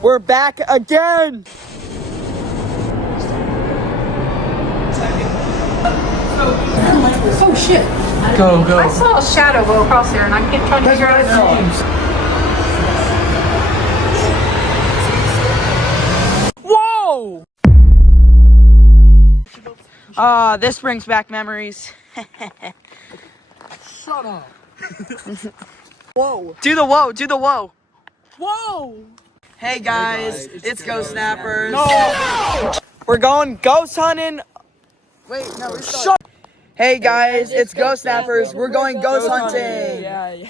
We're back again. Oh shit. Go. I saw a shadow go across there and I kept trying to figure out its name. Whoa! This brings back memories. Shut up. Whoa. Do the whoa. Whoa. Hey guys, it's GhostNappers. No. We're going ghost hunting. Wait, no, we're still. Hey guys, it's GhostNappers. We're going ghost hunting. Yeah.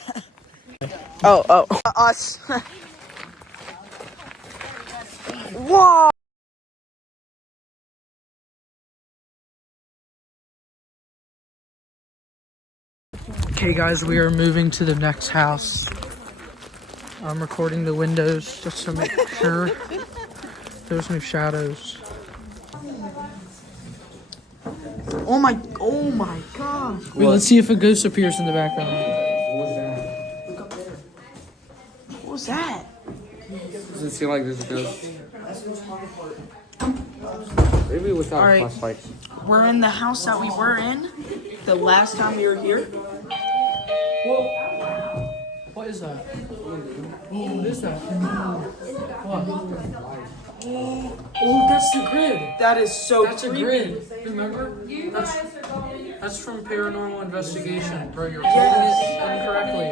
Oh. Us. Whoa! Okay guys, we are moving to the next house. I'm recording the windows just to make sure there's no shadows. Oh my god. Wait, let's see if a ghost appears in the background. What was that? Does it seem like there's a ghost? Maybe without flashlights. We're in the house that we were in the last time we were here. Whoa. What is that? What is that? What? Oh, that's the grid. That is so That's a grid. Remember? That's from Paranormal Investigation, bro. You're reading it incorrectly.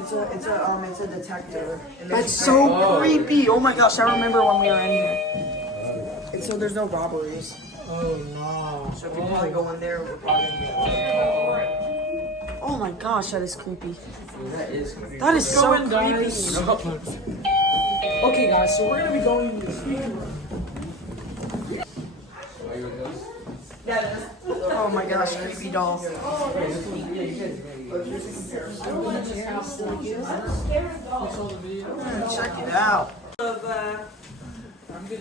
It's a detector. That's so creepy. Oh my gosh, I remember when we were in here. And so there's no robberies. Oh no. So if you probably go in there, we're probably gonna get oh my gosh, that is creepy. That is so creepy. Okay, guys, so we're gonna be going in the speaker room. Oh my gosh, creepy doll. Check it out.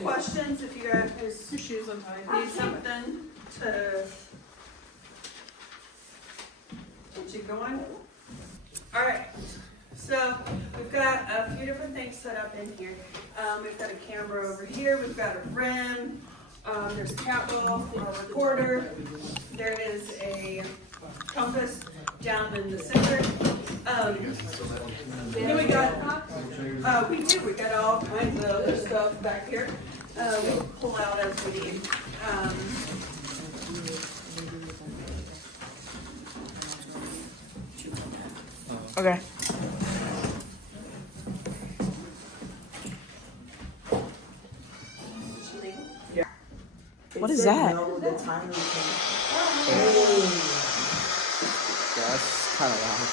Questions if you guys shoes untied. Need something to get you going. Alright, so we've got a few different things set up in here. We've got a camera over here, we've got a rim, there's a cat ball, a recorder, there is a compass down in the center. Then we got all kinds of other stuff back here. We'll pull out as we need. Okay. Yeah. What is that? Yeah, that's kind of loud.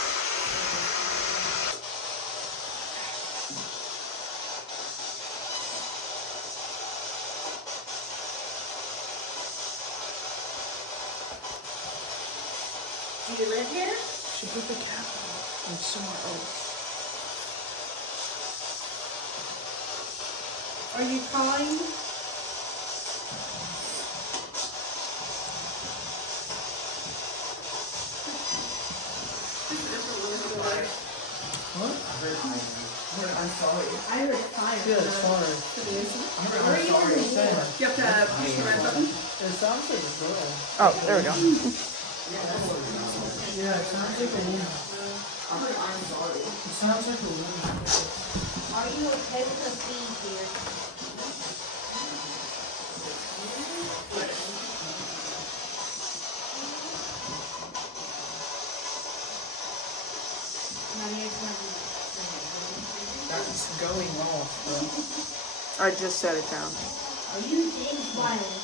Do you live here? She put the cat on somewhere else. Are you calling? I'm sorry. I heard fire. Yeah, sorry. Where are you living? You have to push the red button. It sounds like a girl. Oh, there we go. Yeah, it sounds like a woman. I'm sorry. It sounds like a woman. Are you okay with us being here? That's going off, bro. I just set it down. Are you James Wiley?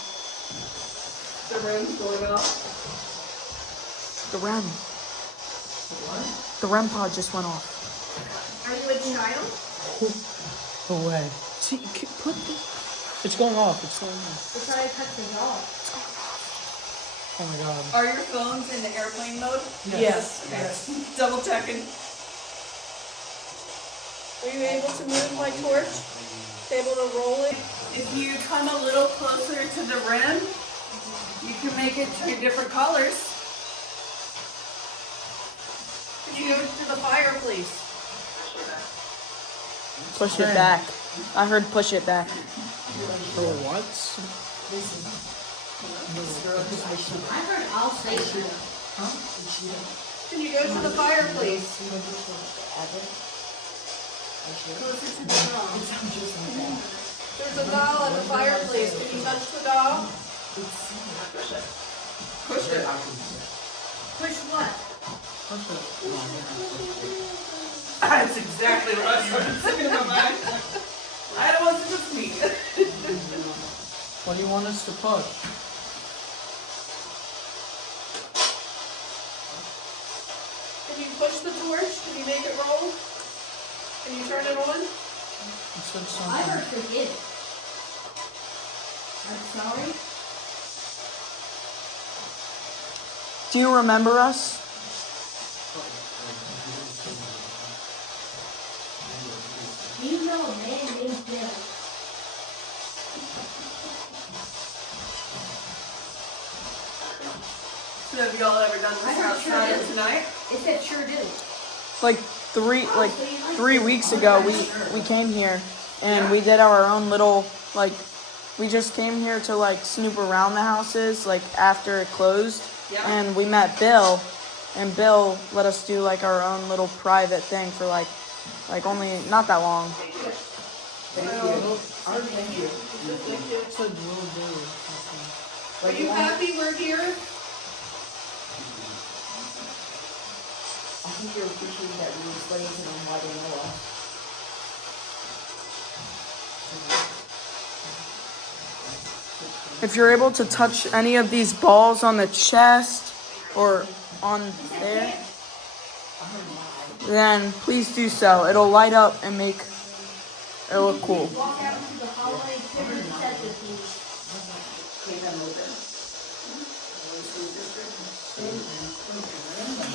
The room's going off. The REM. The REM pod just went off. Are you a child? No way. See, put the... It's going off. It's going off. We're trying to touch the dog. Oh my god. Are your phones in the airplane mode? Yes. Okay. Double checking. Are you able to move my torch? Able to roll it? If you come a little closer to the rim, you can make it two different colors. Could you go to the fire, please? Push it back. I heard push it back. For what? I heard I'll say shoot. Can you go to the fireplace? Closer to the doll. There's a doll at the fireplace. Can you touch the doll? Push it. Push what? That's exactly what I was thinking in my mind. I don't want to just me. What do you want us to push? Can you push the torch? Can you make it roll? Can you turn it on? You said I something. heard forget it. I'm sorry. Do you remember us? Do you know a man named Bill? So have y'all ever done I this heard outside sure do. tonight? It said sure do. Like 3 weeks ago, we came here and we did our own little like. We just came here to like snoop around the houses like after it closed, Yeah. and we met Bill, and Bill let us do like our own little private thing for like only not that long. It said will do. Are you happy we're here? I think you're appreciating that we explain to them why they know us. If you're able to touch any of these balls on the chest or on there, then please do so. It'll light up and make it look cool. Walk out into the hallway, trigger the centipede.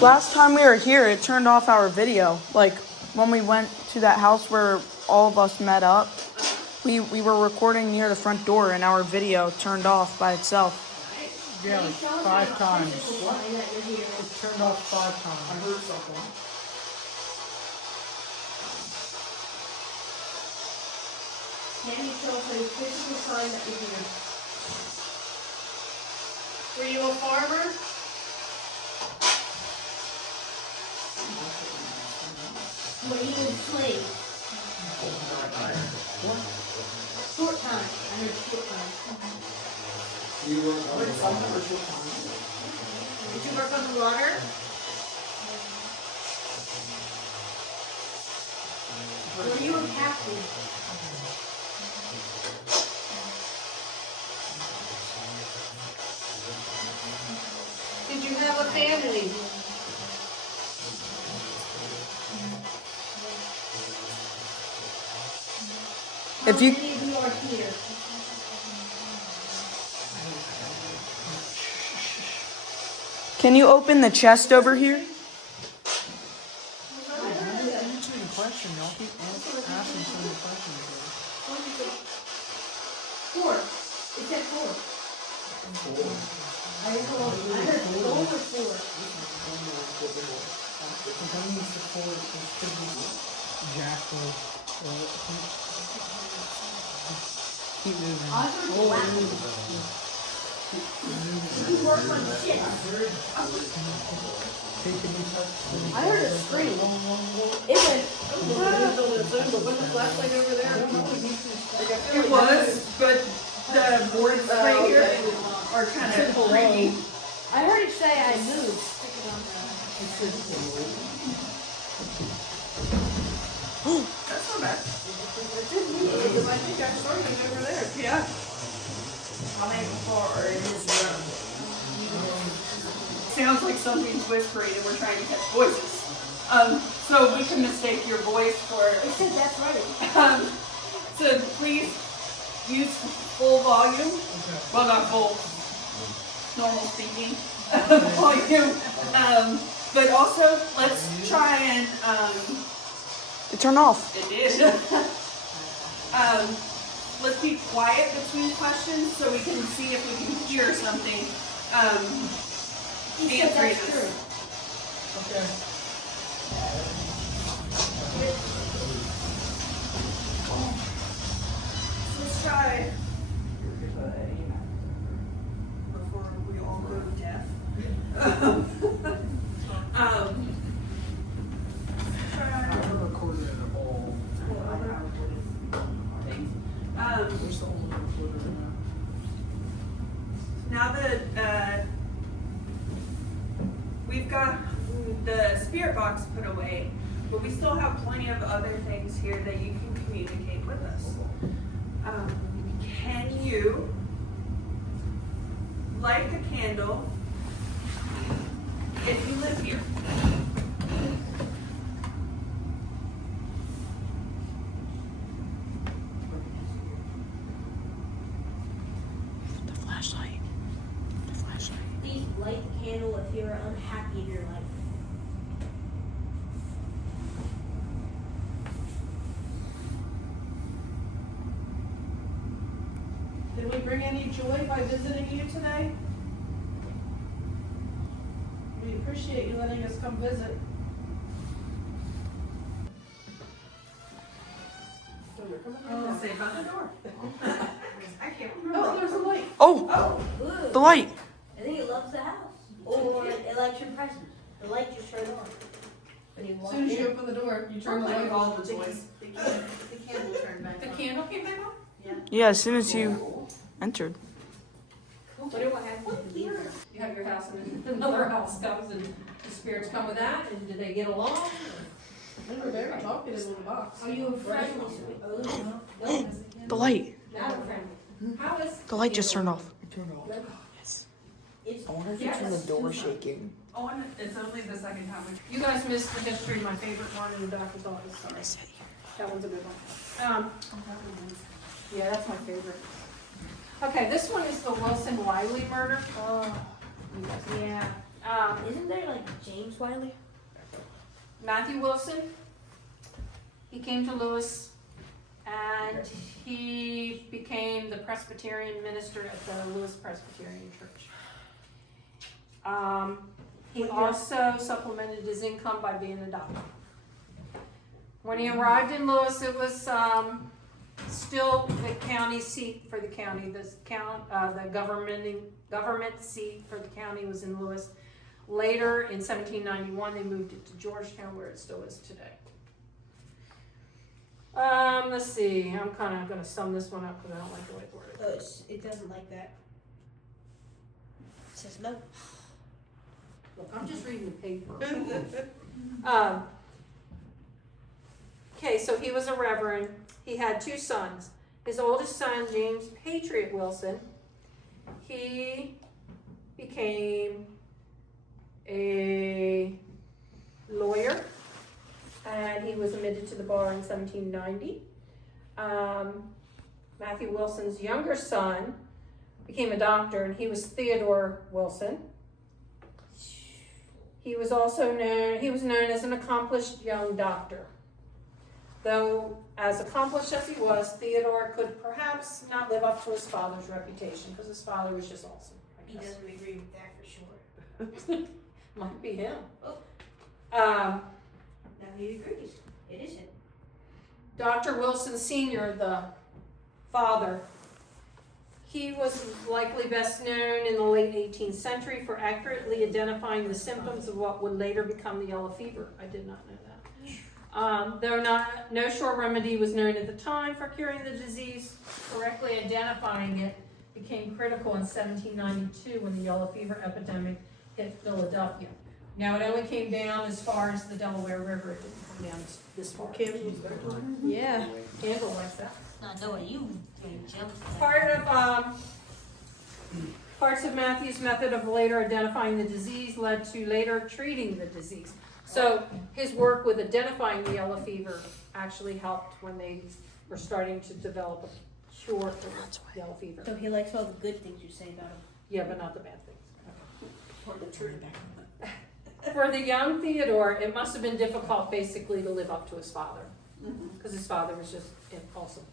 Last time we were here, it turned off our video. Like when we went to that house where all of us met up, we were recording near the front door and our video turned off by itself. Yeah, like 5 times. It turned off 5 times. Can you show us a physical sign that you're here? Were you a farmer? Were you enslaved? Short time. I heard short time. Did you work on the water? Were you a captain? Did you have a family? If you How many of you are here? can you open the chest over here? Answering the question. Y'all keep asking so many questions. Four. It said four. I heard gold or four. Jackal. Keep moving. I heard black. You work on shit. I heard a scream. It went. It was, but the boards right here are kind of creaky. I heard it say I moved. That's not bad. It did move, because I think I started over there. Yeah. How many people are in this room? Sounds like something's whispering and we're trying to catch voices. So we can mistake your voice for. It said that's right. So please use full volume. Well, not full. Normal speaking volume. But also, let's try and. It turned off. It did. Let's be quiet between questions so we can see if we can hear something. He said Answering that's this. true. Okay. try before we all go to death. recorded it all. Now that we've got the spirit box put away, but we still have plenty of other things here that you can communicate with us. Can you light a candle if you live here? The flashlight. The flashlight. Please light the candle if you're unhappy in your life. Did we bring any joy by visiting you today? We appreciate you letting us come visit. Oh, say about the door. I can't remember. Oh, there's a light. Oh, Good. the light. I think he loves the house. Or it likes your presence. The light just turned on. When you As walk soon as you in. open the door, you turn the Like light all on. the toys. The candle turned back The on. candle came back on? Yeah, as soon as you entered. What happened? You have your house and then another house comes and the spirits come with that, and do they get along? They were very talkative in the box. Are you a friendly spirit? The light. Not a friend. How is? The light just turned off. It's I wonder if it's from the door shaking. Oh, and it's only the second time we. You guys missed the history, my favorite one in the doctor's office, sorry. That one's a good one. Yeah, that's my favorite. Okay, this one is the Wilson Wiley murder. Oh, you guys, yeah. Isn't there like James Wiley? Matthew Wilson, he came to Lewis and he became the Presbyterian minister at the Lewis Presbyterian Church. He also supplemented his income by being a doctor. When he arrived in Lewis, it was still the county seat for the county. The government seat for the county was in Lewis. Later, in 1791, they moved it to Georgetown, where it still is today. Let's see. I'm kind of going to sum this one up because I don't like the way it's worded. It doesn't like that. It says no. Look, I'm just reading the paper. Okay, so he was a reverend. He had 2 sons. His oldest son, James Patriot Wilson, he became a lawyer, and he was admitted to the bar in 1790. Matthew Wilson's younger son became a doctor, and he was Theodore Wilson. He was known as an accomplished young doctor. Though, as accomplished as he was, Theodore could perhaps not live up to his father's reputation, because his father was just awesome. He doesn't agree with that for sure. Might be him. Now he agrees. It is him. Dr. Wilson Sr., the father, he was likely best known in the late 18th century for accurately identifying the symptoms of what would later become the yellow fever. I did not know that. Though no sure remedy was known at the time for curing the disease, correctly identifying it became critical in 1792 when the yellow fever epidemic hit Philadelphia. Now, it only came down as far as the Delaware River. It didn't come down this far. Yeah. Campbell likes that. Not knowing you doing jumps. Parts of Matthew's method of later identifying the disease led to later treating the disease. So his work with identifying the yellow fever actually helped when they were starting to develop a cure for yellow fever. So he likes all the good things you say about him. Yeah, but not the bad things. For the young Theodore, it must have been difficult basically to live up to his father, because his father was just awesome.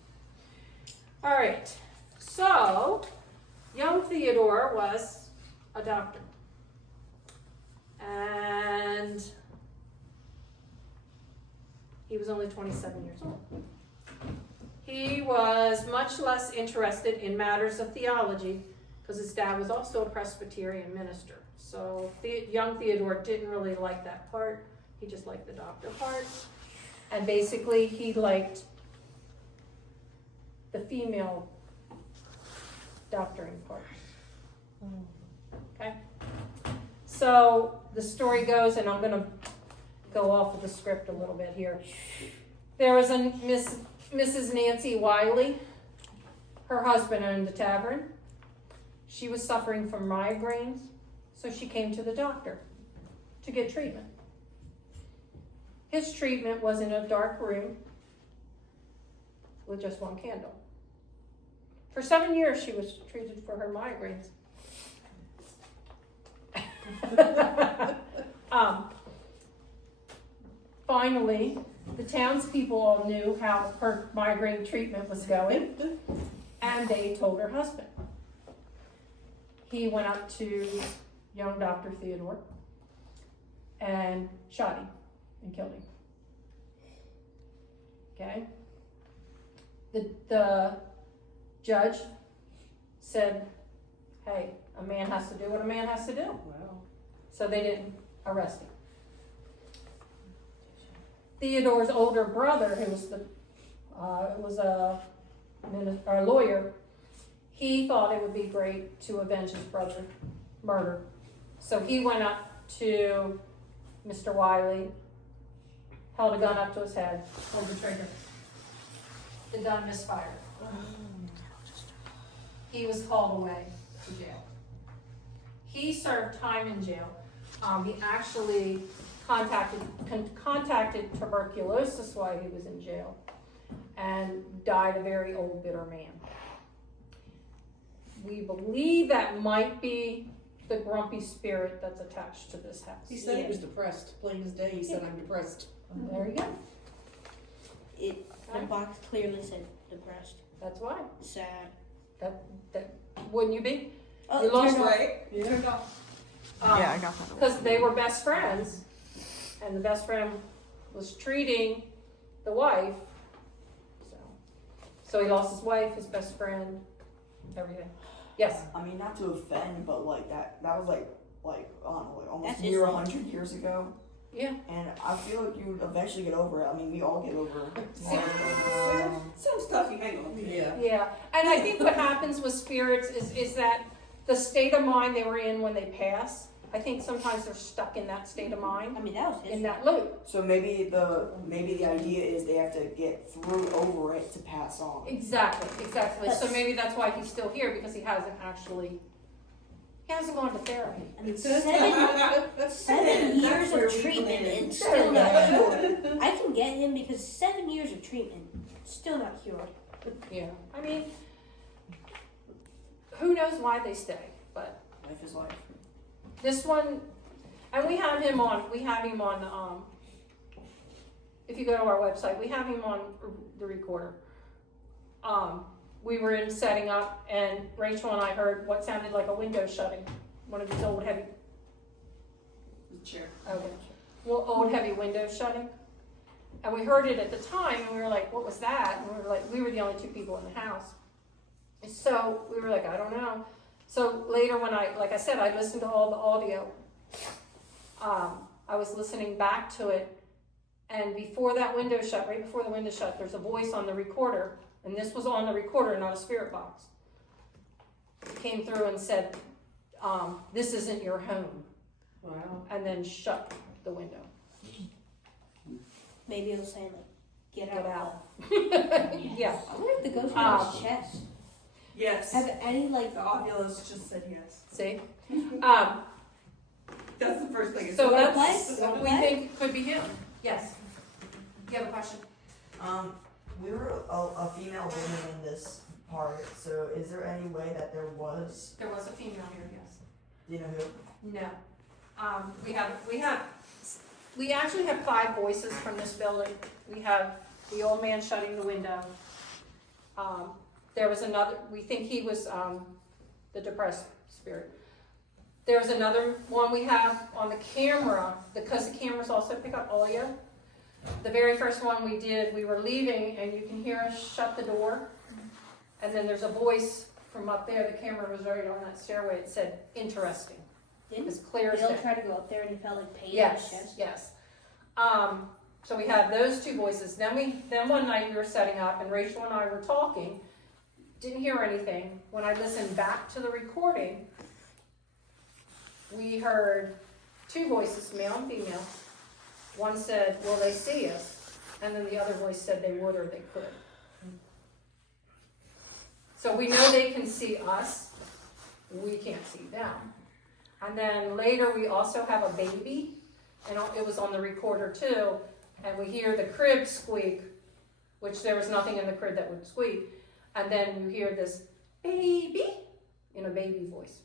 All right, so young Theodore was a doctor, and he was only 27 years old. He He was much less interested in matters of theology because his dad was also a Presbyterian minister. So young Theodore didn't really like that part. He just liked the doctor part. And basically he liked the female doctoring part. Okay? So the story goes, and I'm going to go off of the script a little bit here. There was a Mrs. Nancy Wiley. Her husband owned the tavern. She was suffering from migraines, so she came to the doctor to get treatment. His treatment was in a dark room with just one candle. For 7 years, she was treated for her migraines. Finally, the townspeople all knew how her migraine treatment was going, and they told her husband. He went up to young Dr. Theodore and shot him and killed him. Okay? The judge said, hey, a man has to do what a man has to do. Wow. So they didn't arrest him. Theodore's older brother, who was a lawyer, he thought it would be great to avenge his brother's murder. So he went up to Mr. Wiley, held a gun up to his head, pulled the trigger. The gun misfired. He was hauled away to jail. He served time in jail. He actually contacted tuberculosis while he was in jail and died a very old, bitter man. We believe that might be the grumpy spirit that's attached to this house. He said he was depressed. Plain as day, he said, I'm depressed. There you go. The box clearly said depressed. That's why. Sad. That wouldn't you be? Oh, You lost turned off. Right? Yeah. Yeah, I got that. Because they were best friends, and the best friend was treating the wife. So he lost his wife, his best friend, everything. Yes. I mean, not to offend, but like that was like I don't know, like almost That's near his 100 years ago. Yeah. And I feel like you would eventually get over it. I mean, we all get over Some stuff you hang on to. Yeah. Yeah. And I think what happens with spirits is that the state of mind they were in when they pass, I think sometimes they're stuck in that state of mind, I mean, that was his in that loop. So maybe the idea is they have to get through over it to pass on. Exactly. So maybe that's why he's still here, because he hasn't gone to therapy. I mean, 7 years of treatment and still not cured. I can get him because 7 years of treatment, still not cured. Yeah. I mean, who knows why they stay, but Life is life. this one, and we have him on, if you go to our website, we have him on the recorder. We were in setting up, and Rachel and I heard what sounded like a window shutting. One of these old heavy, Chair. old heavy windows shutting. And we heard it at the time, and we were like, what was that? And we were the only two people in the house. So we were like, I don't know. So later when like I said, I listened to all the audio. I was listening back to it, and before that window shut, right before the window shut, there's a voice on the recorder, and this was on the recorder, not a spirit box. It came through and said, this isn't your home, Wow. and then shut the window. Maybe it'll say, like, get Get out. Yeah. I wonder if the ghost has his chest. Yes. Have any, like, The Oculus just said yes. See? That's the first thing. it So said. that's what we think could be him. Yes. You have a question? We were a female living in this part, so is there any way that there was? There was a female here, yes. Do you know who? No. We actually have 5 voices from this building. We have the old man shutting the window. There was another, we think he was the depressed spirit. There's another one we have on the camera, because the cameras also pick up audio. The very first one we did, we were leaving and you can hear us shut the door. And then there's a voice from up there, the camera was right on that stairway, it said, interesting. Didn't As clear as Bill day. try to go up there and he felt like pain in his Yes, chest? yes. So we had those two voices. Then one night we were setting up and Rachel and I were talking, didn't hear anything. When I listened back to the recording, we heard two voices, male and female. One said, will they see us? And then the other voice said they would or they could. So we know they can see us. We can't see them. And then later we also have a baby, and it was on the recorder too, and we hear the crib squeak, which there was nothing in the crib that would squeak, and then you hear this baby in a baby voice.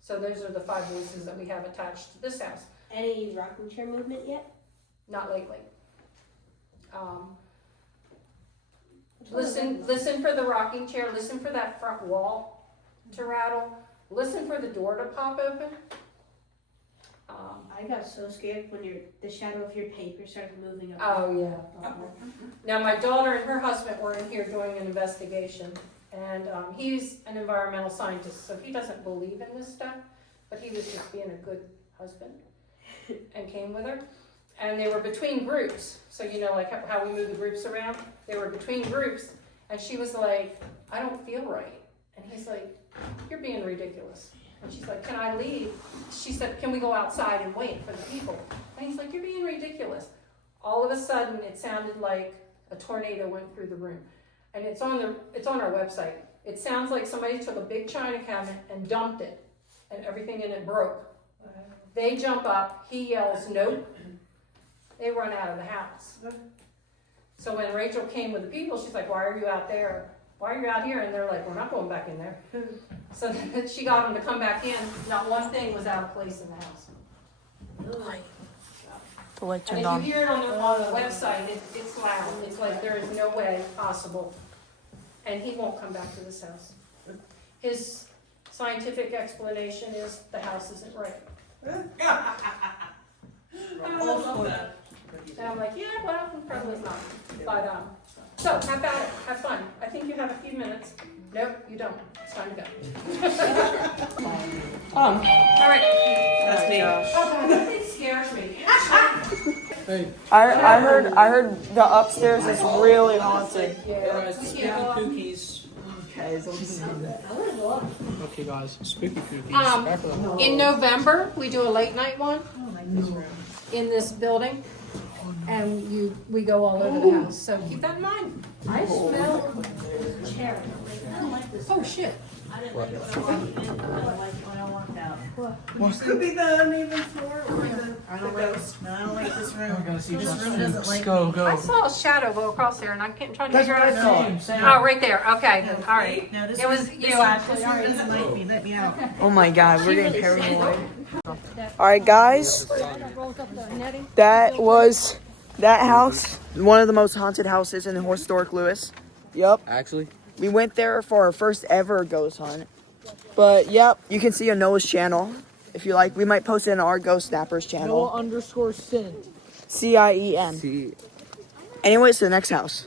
So those are the 5 voices that we have attached to this house. Any rocking chair movement yet? Not lately. Listen for the rocking chair, listen for that front wall to rattle, listen for the door to pop open. I got so scared when the shadow of your paper started moving up. Oh, yeah. Now, my daughter and her husband were in here doing an investigation, and he's an environmental scientist, so he doesn't believe in this stuff, but he was just being a good husband and came with her. And they were between groups, so you know, like how we move the groups around? They were between groups, and she was like, I don't feel right. And he's like, you're being ridiculous. And she's like, can I leave? She said, can we go outside and wait for the people? And he's like, you're being ridiculous. All of a sudden, it sounded like a tornado went through the room. And it's on our website. It sounds like somebody took a big china cabinet and dumped it, and everything in it broke. They jump up, he yells, nope. They run out of the house. So when Rachel came with the people, she's like, why are you out there? Why are you out here? And they're like, we're not going back in there. So then she got them to come back in. Not one thing was out of place in the house. The light And turned if on. you hear it on the website, it's loud. It's like there is no way possible. And he won't come back to this house. His scientific explanation is the house isn't right. I love that. And I'm like, yeah, well, probably not. But, so have at it, have fun. I think you have a few minutes. Nope, you don't. It's time to go. All right. That's me. Oh, God, that thing scares me. Hey, I heard the upstairs is really haunted. Yeah. spooky cookies. Okay, so we see that. Okay, guys, spooky cookies. Um, Back up. In November, we do a late night one in this building, and we go all over the house. So keep that in mind. I smell cherry. I don't like this. Oh shit! I didn't like it when I walked out. Could be the uneven floor or the ghost. No, I don't like this room. We're gonna see This Josh room doesn't Spooks. like Go, me. go. I saw a shadow go across there, and I'm trying to That's figure what out. I saw. Same. Oh, right there. Okay, then. All right. No, this It was room, you, this room, Ashley. This All room right. doesn't like me. Let me out. Oh my God, we're getting paranoid. All right, guys. That house, one of the most haunted houses in the historic Lewes. Yep. Actually, We went there for our first ever ghost hunt. But yep, you can see on Noah's channel. If you like, we might post it on our GhostNappers channel. _sin. CIEN. See. Anyways, to the next house.